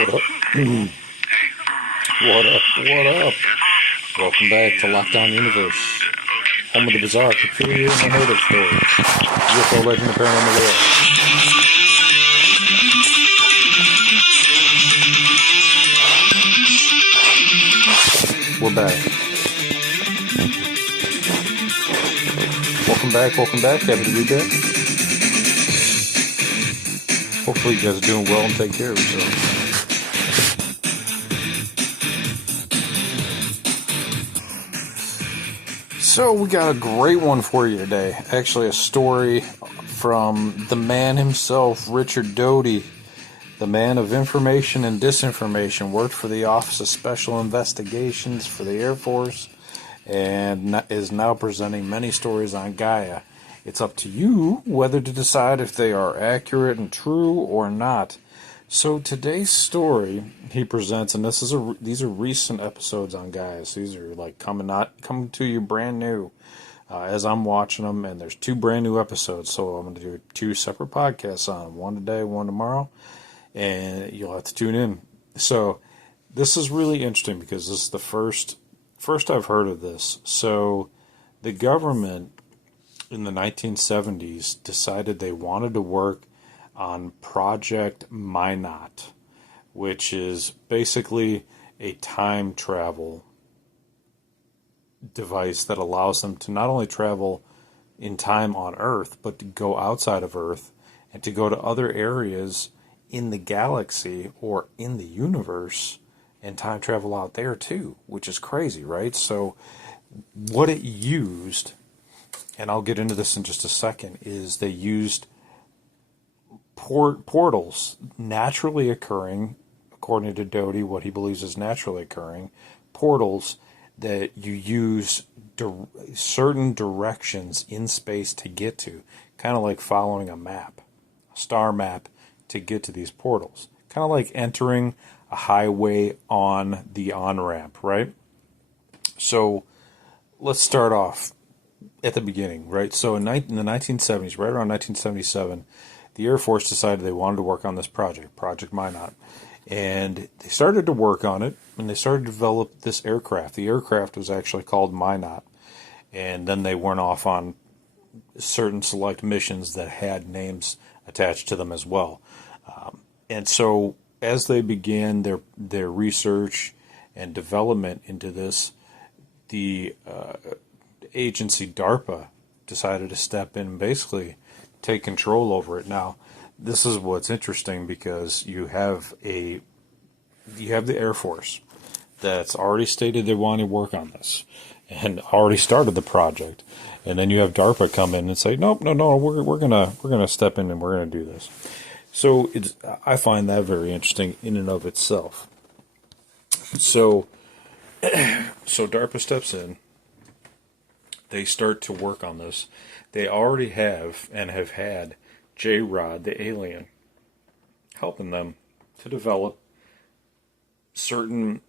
What up? What up? What up? Welcome back to Lockdown Universe, home of the bizarre, peculiar, and unheard of stories. UFO legend and paranormal lore. We're back. Welcome back. Happy to be back. Hopefully you guys are doing well and take care of yourselves. So we got a great one for you today. Actually, a story from the man himself, Richard Doty, the man of information and disinformation, worked for the Office of Special Investigations for the Air Force, and is now presenting many stories on Gaia. It's up to you whether to decide if they are accurate and true or not. So today's story he presents, and these are recent episodes on Gaia. So these are like coming to you brand new as I'm watching them, and there's 2 brand new episodes. So I'm going to do 2 separate podcasts on them, one today, one tomorrow, and you'll have to tune in. So this is really interesting because this is the first I've heard of this. So the government in the 1970s decided they wanted to work on Project Minot, which is basically a time travel device that allows them to not only travel in time on Earth, but to go outside of Earth and to go to other areas in the galaxy or in the universe and time travel out there too, which is crazy, right? So what it used, and I'll get into this in just a second, is they used portals naturally occurring, according to Doty, what he believes is naturally occurring, portals that you use certain directions in space to get to, kind of like following a map, a star map, to get to these portals. Kind of like entering a highway on the on-ramp, right? So let's start off at the beginning, right? So in the 1970s, right around 1977, the Air Force decided they wanted to work on this project, Project Minot. And they started to work on it, and they started to develop this aircraft. The aircraft was actually called Minot. And then they went off on certain select missions that had names attached to them as well. And so as they began their research and development into this, the agency DARPA decided to step in and basically take control over it. Now, this is what's interesting because you have the Air Force that's already stated they want to work on this and already started the project, and then you have DARPA come in and say, nope, no, we're gonna step in and we're gonna do this. So I find that very interesting in and of itself. So DARPA steps in. They start to work on this. They already have and have had J-Rod, the alien, helping them to develop certain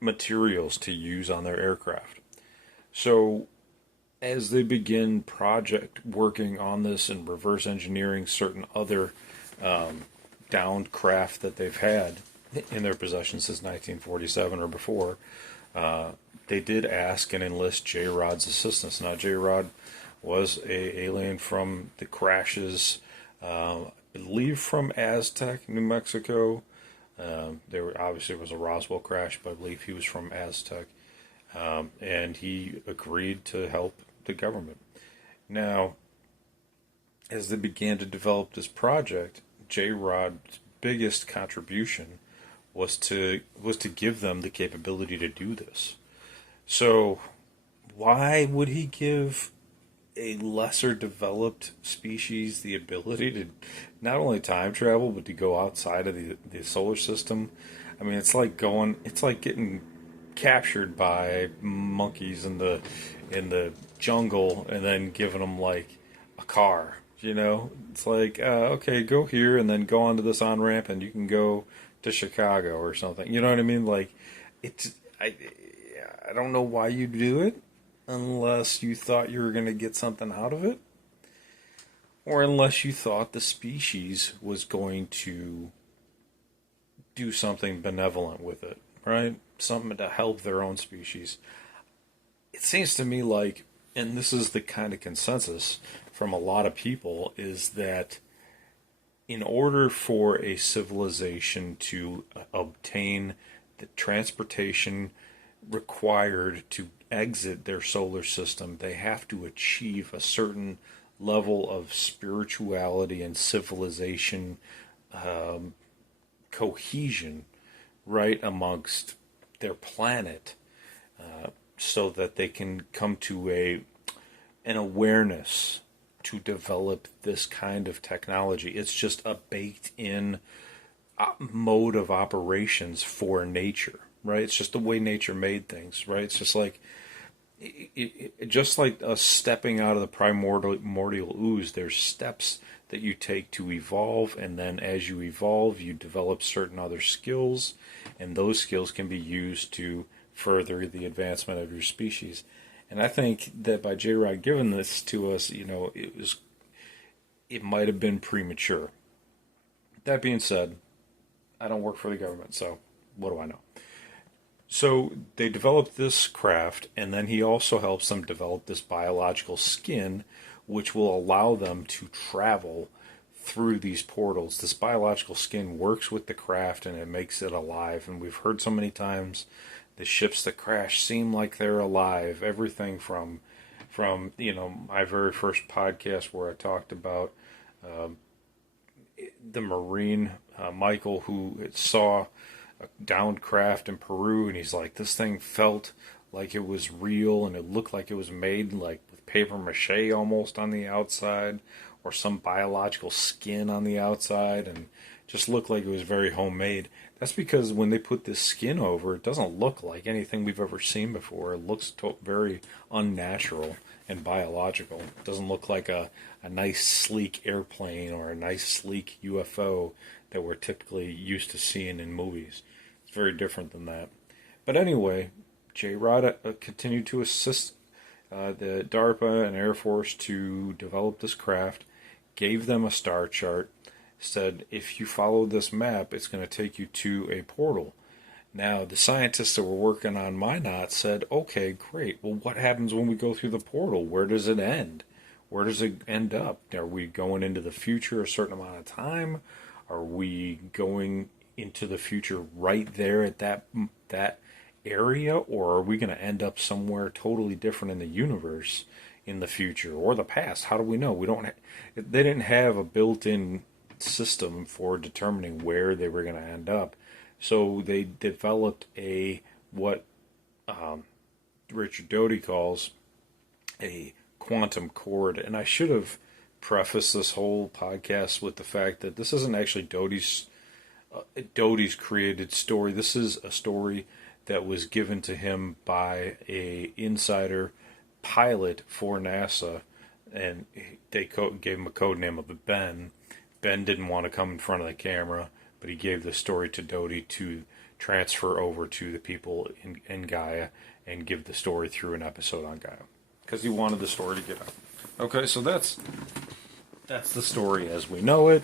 materials to use on their aircraft. So as they begin project working on this and reverse engineering certain other downed craft that they've had in their possession since 1947 or before, they did ask and enlist J-Rod's assistance. Now, J-Rod was a alien from the crashes, I believe from Aztec, New Mexico. Obviously it was a Roswell crash, but I believe he was from Aztec. And he agreed to help the government. Now, as they began to develop this project, J-Rod's biggest contribution was to give them the capability to do this. So, why would he give a lesser developed species the ability to not only time travel but to go outside of the solar system? I mean, it's like getting captured by monkeys in the jungle and then giving them like a car. It's like okay, go here and then go onto this on ramp and you can go to Chicago or something. You know what I mean? Like, I don't know why you do it unless you thought you were going to get something out of it, or unless you thought the species was going to do something benevolent with it, right? Something to help their own species. It seems to me like, and this is the kind of consensus from a lot of people, is that in order for a civilization to obtain the transportation required to exit their solar system, they have to achieve a certain level of spirituality and civilization cohesion, right, amongst their planet, so that they can come to an awareness to develop this kind of technology. It's just a baked in mode of operations for nature, right? It's just the way nature made things, right? It's just like just like us stepping out of the primordial ooze. There's steps that you take to evolve, and then as you evolve, you develop certain other skills, and those skills can be used to further the advancement of your species. And I think that by J. Rod giving this to us, it might have been premature. That being said, I don't work for the government, so what do I know? So they developed this craft, and then he also helps them develop this biological skin, which will allow them to travel through these portals. This biological skin works with the craft, and it makes it alive. And we've heard so many times the ships that crash seem like they're alive. Everything from my very first podcast where I talked about the Marine Michael who saw a downed craft in Peru, and he's like, this thing felt like it was real, and it looked like it was made like with paper mache almost on the outside, or some biological skin on the outside, and just looked like it was very homemade. That's because when they put this skin over, it doesn't look like anything we've ever seen before. It looks very unnatural and biological. It doesn't look like a nice sleek airplane or a nice sleek UFO that we're typically used to seeing in movies. It's very different than that. But anyway, J. Rod continued to assist the DARPA and Air Force to develop this craft, gave them a star chart, said, if you follow this map, it's going to take you to a portal. Now, the scientists that were working on Minot said, okay, great. Well, what happens when we go through the portal? Where does it end? Where does it end up? Are we going into the future a certain amount of time? Are we going into the future right there at that area? Or are we going to end up somewhere totally different in the universe in the future or the past? How do we know? They didn't have a built-in system for determining where they were going to end up. So they developed what Richard Doty calls a quantum cord. And I should have prefaced this whole podcast with the fact that this isn't actually Doty's created story. This is a story that was given to him by a insider pilot for NASA, and they gave him a code name of Ben. Ben didn't want to come in front of the camera, but he gave the story to Doty to transfer over to the people in Gaia and give the story through an episode on Gaia, because he wanted the story to get out. Okay, so that's the story as we know it.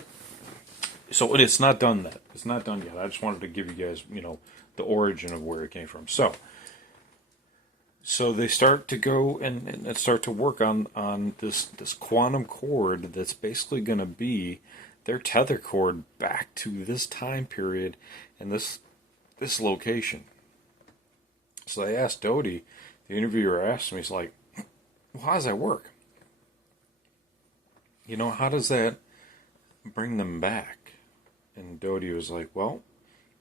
So it's not done yet. It's not done yet. I just wanted to give you guys, the origin of where it came from. So they start to go and start to work on this quantum cord that's basically going to be their tether cord back to this time period and this location. So they asked Doty, the interviewer asked him, he's like, well, how does that work? How does that bring them back? And Doty was like, well,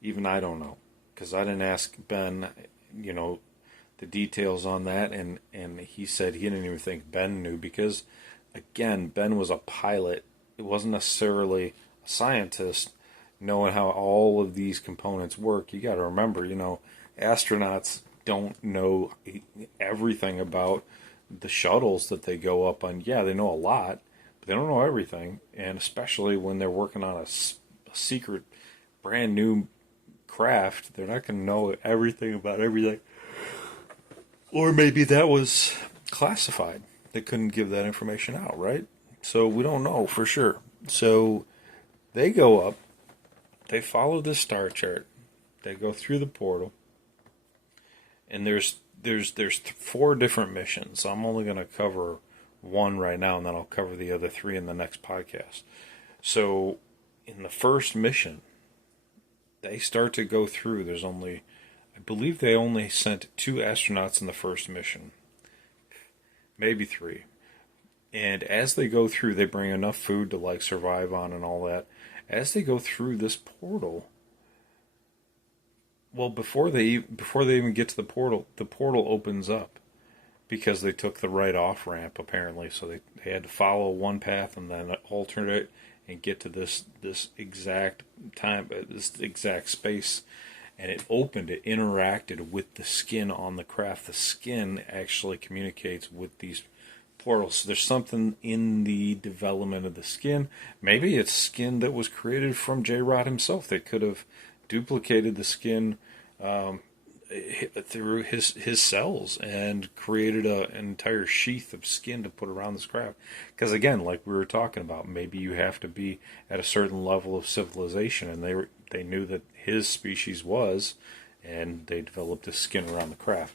even I don't know, because I didn't ask Ben, the details on that, and he said he didn't even think Ben knew, because, again, Ben was a pilot. It wasn't necessarily a scientist knowing how all of these components work. You got to remember, astronauts don't know everything about the shuttles that they go up on. Yeah, they know a lot, but they don't know everything, and especially when they're working on a secret, brand new craft, they're not going to know everything about everything. Or maybe that was classified. They couldn't give that information out, right? So we don't know for sure. So they go up they follow this star chart. They go through the portal, and there's four different missions. I'm only going to cover one right now, and then I'll cover the other three in the next podcast. So, in the first mission, they start to go through. I believe they only sent 2 astronauts in the first mission, maybe 3. And as they go through, they bring enough food to like survive on and all that. As they go through this portal, well, before they even get to the portal opens up because they took the right off ramp apparently. So they had to follow one path and then alternate and get to this exact time, this exact space. And it opened, it interacted with the skin on the craft. The skin actually communicates with these portals. So there's something in the development of the skin. Maybe it's skin that was created from J-Rod himself. They could have duplicated the skin through his cells and created an entire sheath of skin to put around this craft. Because again, like we were talking about, maybe you have to be at a certain level of civilization, and they knew that his species was, and they developed this skin around the craft.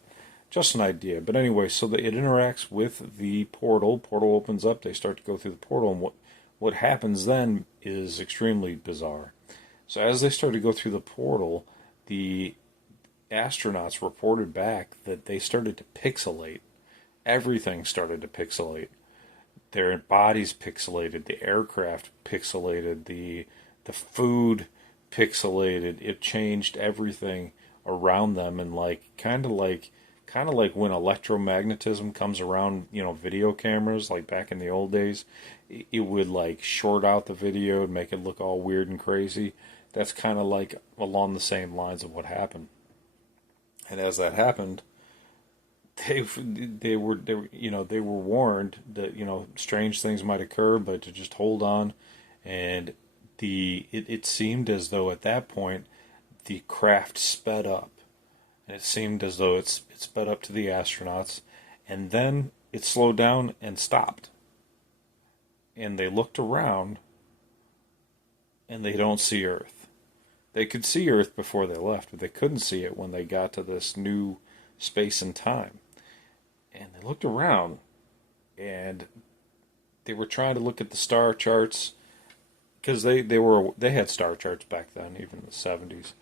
Just an idea. But anyway, so it interacts with the portal. Portal opens up. They start to go through the portal. And what happens then is extremely bizarre. So as they start to go through the portal, the astronauts reported back that they started to pixelate. Everything started to pixelate. Their bodies pixelated. The aircraft pixelated. The food pixelated. It changed everything around them, and kind of like when electromagnetism comes around, video cameras, like back in the old days, it would like short out the video and make it look all weird and crazy. That's kind of like along the same lines of what happened. And as that happened, they were warned that strange things might occur, but to just hold on. And it seemed as though at that point the craft sped up. And it seemed as though it sped up to the astronauts, and then it slowed down and stopped. And they looked around, and they don't see Earth. They could see Earth before they left, but they couldn't see it when they got to this new space and time. And they looked around, and they were trying to look at the star charts, because they had star charts back then, even in the 70s.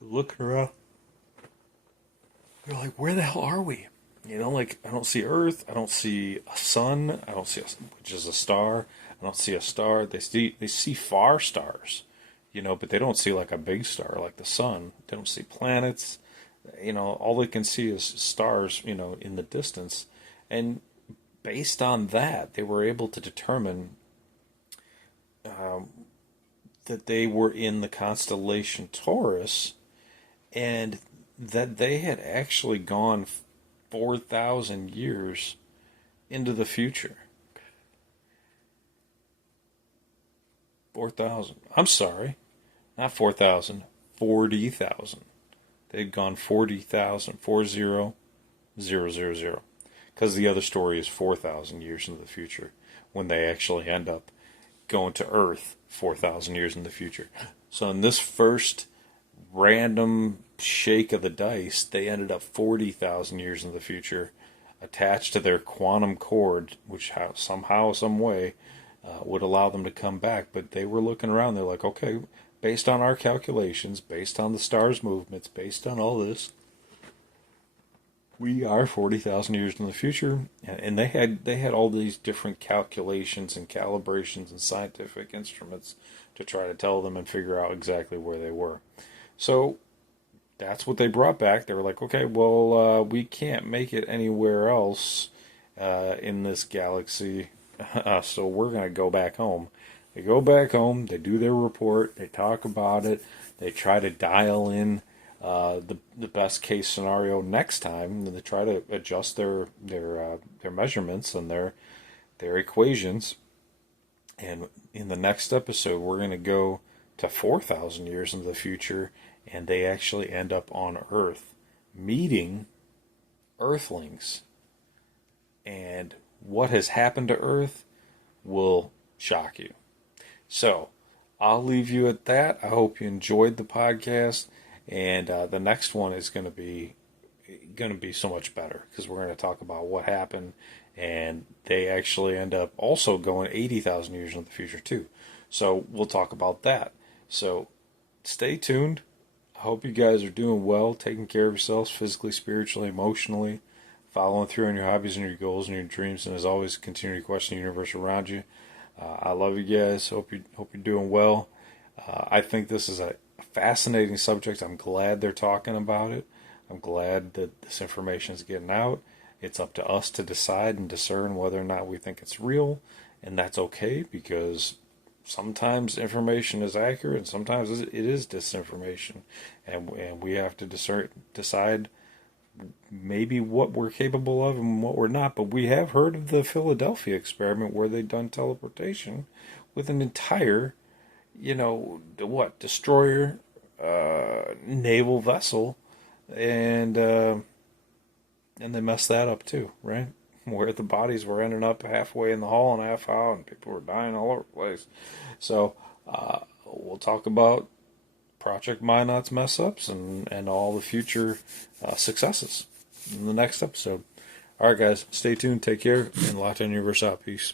Looking around, they're like, where the hell are we? I don't see Earth, I don't see a sun, which is a star, I don't see a star. They see far stars, but they don't see like a big star like the sun. They don't see planets. All they can see is stars, in the distance. And based on that, they were able to determine that they were in the constellation Taurus, and that they had actually gone 4,000 years into the future. 4,000. I'm sorry. Not 4,000. 40,000. They'd gone 40,000. 40,000. Because the other story is 4,000 years into the future, when they actually end up going to Earth 4,000 years in the future. So in this first random shake of the dice, they ended up 40,000 years in the future, attached to their quantum cord, which somehow, some way, would allow them to come back. But they were looking around. They're like, okay, based on our calculations, based on the stars' movements, based on all this, we are 40,000 years in the future. And they had all these different calculations and calibrations and scientific instruments to try to tell them and figure out exactly where they were. So that's what they brought back. They were like, okay, well, we can't make it anywhere else in this galaxy, so we're going to go back home. They go back home, they do their report, they talk about it, they try to dial in the best case scenario next time, and they try to adjust their measurements and their equations. And in the next episode, we're going to go to 4,000 years into the future, and they actually end up on Earth, meeting Earthlings. And what has happened to Earth will shock you. So, I'll leave you at that. I hope you enjoyed the podcast, and the next one is going to be so much better because we're going to talk about what happened, and they actually end up also going 80,000 years into the future too. So we'll talk about that. So stay tuned. I hope you guys are doing well, taking care of yourselves physically, spiritually, emotionally, following through on your hobbies and your goals and your dreams, and as always, continue to question the universe around you. I love you guys. Hope you're doing well. I think this is a fascinating subject. I'm glad they're talking about it. I'm glad that this information is getting out. It's up to us to decide and discern whether or not we think it's real, and that's okay because sometimes information is accurate and sometimes it is disinformation, and we have to decide maybe what we're capable of and what we're not. But we have heard of the Philadelphia experiment where they've done teleportation with an entire, destroyer, naval vessel, and they messed that up too, right? Where the bodies were ending up halfway in the hall and half out, and people were dying all over the place. So we'll talk about Project Minot's mess ups and all the future successes in the next episode. All right, guys, stay tuned, take care, and locked in universe out. Peace.